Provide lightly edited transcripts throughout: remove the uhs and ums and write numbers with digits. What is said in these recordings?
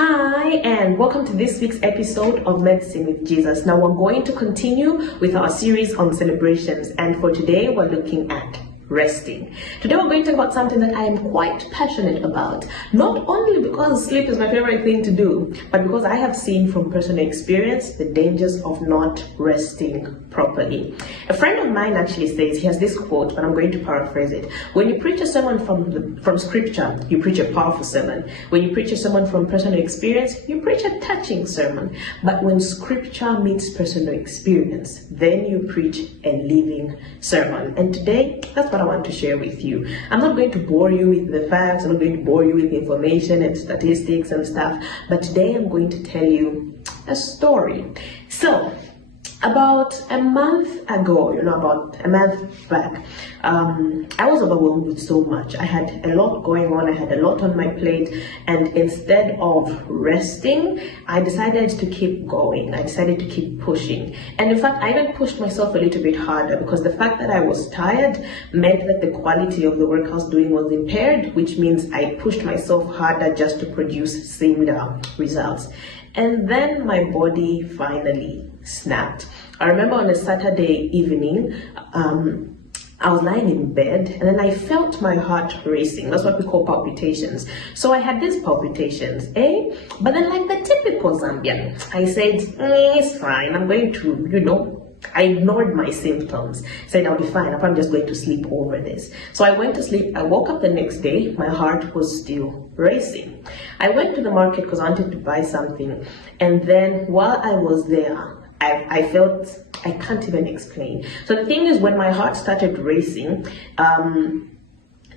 Hi, and welcome to this week's episode of Medicine with Jesus. Now, we're going to continue with our series on celebrations, and for today, we're looking at resting. Today, we're going to talk about something that I am quite passionate about, not only because sleep is my favorite thing to do, but because I have seen from personal experience the dangers of not resting properly. A friend of mine actually says, he has this quote, but I'm going to paraphrase it. When you preach a sermon from scripture, you preach a powerful sermon. When you preach a sermon from personal experience, you preach a touching sermon. But when scripture meets personal experience, then you preach a living sermon. And today, that's what I want to share with you. I'm not going to bore you with the facts, I'm not going to bore you with information and statistics and stuff, but today I'm going to tell you a story. So, about a month ago, about a month back, I was overwhelmed with so much. I had a lot going on, I had a lot on my plate, and instead of resting, I decided to keep going. I decided to keep pushing. And in fact, I even pushed myself a little bit harder because the fact that I was tired meant that the quality of the work I was doing was impaired, which means I pushed myself harder just to produce similar results. And then my body finally snapped. I remember on a Saturday evening, I was lying in bed and then I felt my heart racing. That's what we call palpitations. So I had these palpitations, But then like the typical Zambian, I said, it's fine, I'm going to, I ignored my symptoms, said I'll be fine, I'm just going to sleep over this. So I went to sleep, I woke up the next day, my heart was still racing. I went to the market because I wanted to buy something, and then while I was there, I felt, I can't even explain. So the thing is, when my heart started racing,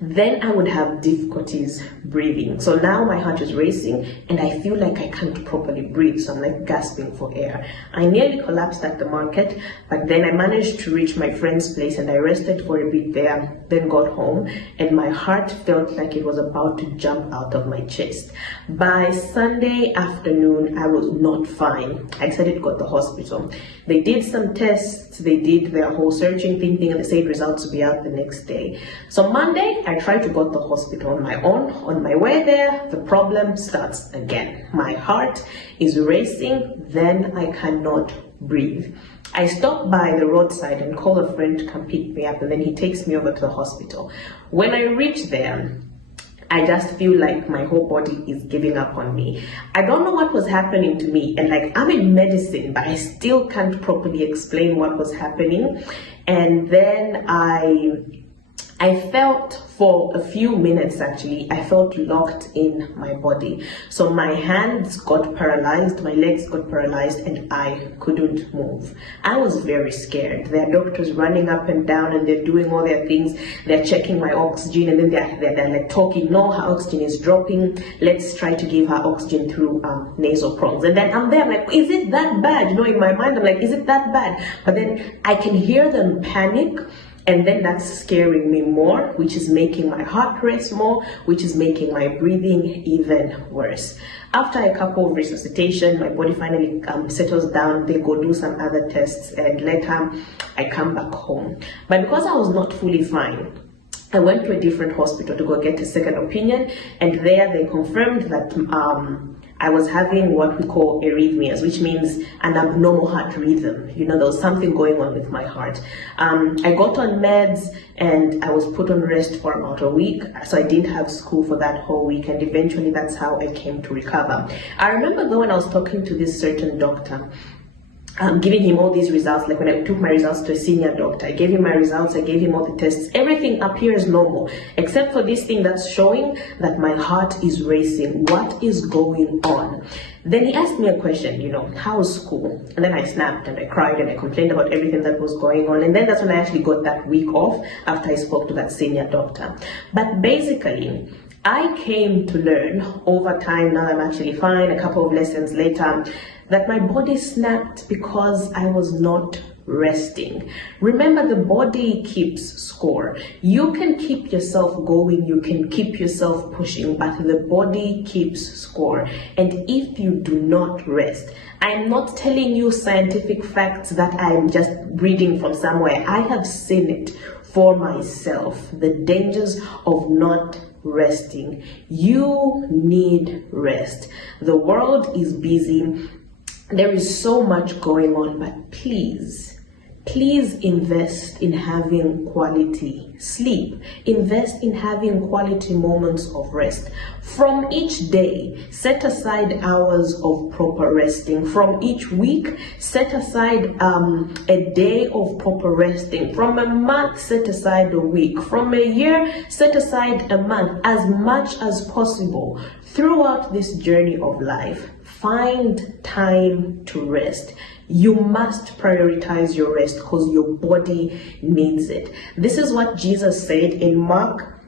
then I would have difficulties breathing. So now my heart is racing and I feel like I can't properly breathe. So I'm like gasping for air. I nearly collapsed at the market, but then I managed to reach my friend's place and I rested for a bit there, then got home, and my heart felt like it was about to jump out of my chest. By Sunday afternoon, I was not fine. I decided to go to the hospital. They did some tests, they did their whole searching thing, and they said results would be out the next day. So Monday, I tried to go to the hospital on my own. On my way there, the problem starts again. My heart is racing, then I cannot breathe. I stop by the roadside and call a friend to come pick me up, and then he takes me over to the hospital. When I reach there, I just feel like my whole body is giving up on me. I don't know what was happening to me, and like I'm in medicine, but I still can't properly explain what was happening. And then I felt for a few minutes, actually, I felt locked in my body. So my hands got paralyzed, my legs got paralyzed, and I couldn't move. I was very scared. There are doctors running up and down and they're doing all their things. They're checking my oxygen, and then they're like talking, no, her oxygen is dropping. Let's try to give her oxygen through nasal prongs. And then I'm there, I'm like, is it that bad? In my mind, I'm like, is it that bad? But then I can hear them panic. And then that's scaring me more, which is making my heart race more, which is making my breathing even worse. After a couple of resuscitation, my body finally settles down. They go do some other tests, and later I come back home. But because I was not fully fine, I went to a different hospital to go get a second opinion, and there they confirmed that I was having what we call arrhythmias, which means an abnormal heart rhythm. There was something going on with my heart. I got on meds and I was put on rest for about a week. So I didn't have school for that whole week, and eventually that's how I came to recover. I remember though when I was talking to this certain doctor, giving him all these results, like when I took my results to a senior doctor, I gave him my results, I gave him all the tests, everything appears normal, except for this thing that's showing that my heart is racing. What is going on? Then he asked me a question, how's school? And then I snapped and I cried and I complained about everything that was going on. And then that's when I actually got that week off after I spoke to that senior doctor. But basically, I came to learn over time, now I'm actually fine, a couple of lessons later, that my body snapped because I was not resting. Remember, the body keeps score. You can keep yourself going, you can keep yourself pushing, but the body keeps score. And if you do not rest, I'm not telling you scientific facts that I'm just reading from somewhere. I have seen it for myself, the dangers of not resting. You need rest. The world is busy. There is so much going on, but please invest in having quality sleep. Invest in having quality moments of rest. From each day, set aside hours of proper resting. From each week, set aside a day of proper resting. From a month, set aside a week. From a year, set aside a month. As much as possible throughout this journey of life, find time to rest. You must prioritize your rest because your body needs it. This is what Jesus said in Mark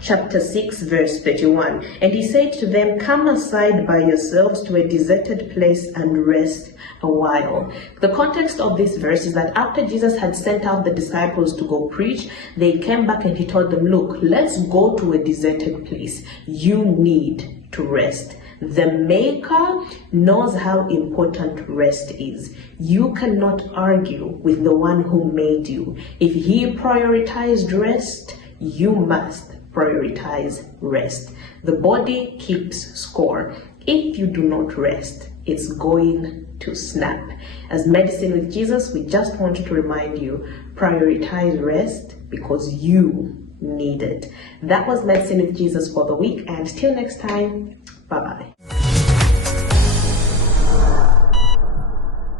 chapter 6 verse 31. And he said to them, "Come aside by yourselves to a deserted place and rest a while." The context of this verse is that after Jesus had sent out the disciples to go preach, they came back and he told them, "Look, let's go to a deserted place. You need to rest." The Maker knows how important rest is. You cannot argue with the one who made you. If he prioritized rest, you must prioritize rest. The body keeps score. If you do not rest, it's going to snap. As Medicine with Jesus, we just want to remind you, prioritize rest because you need it. That was Medicine with Jesus for the week, and till next time, bye-bye.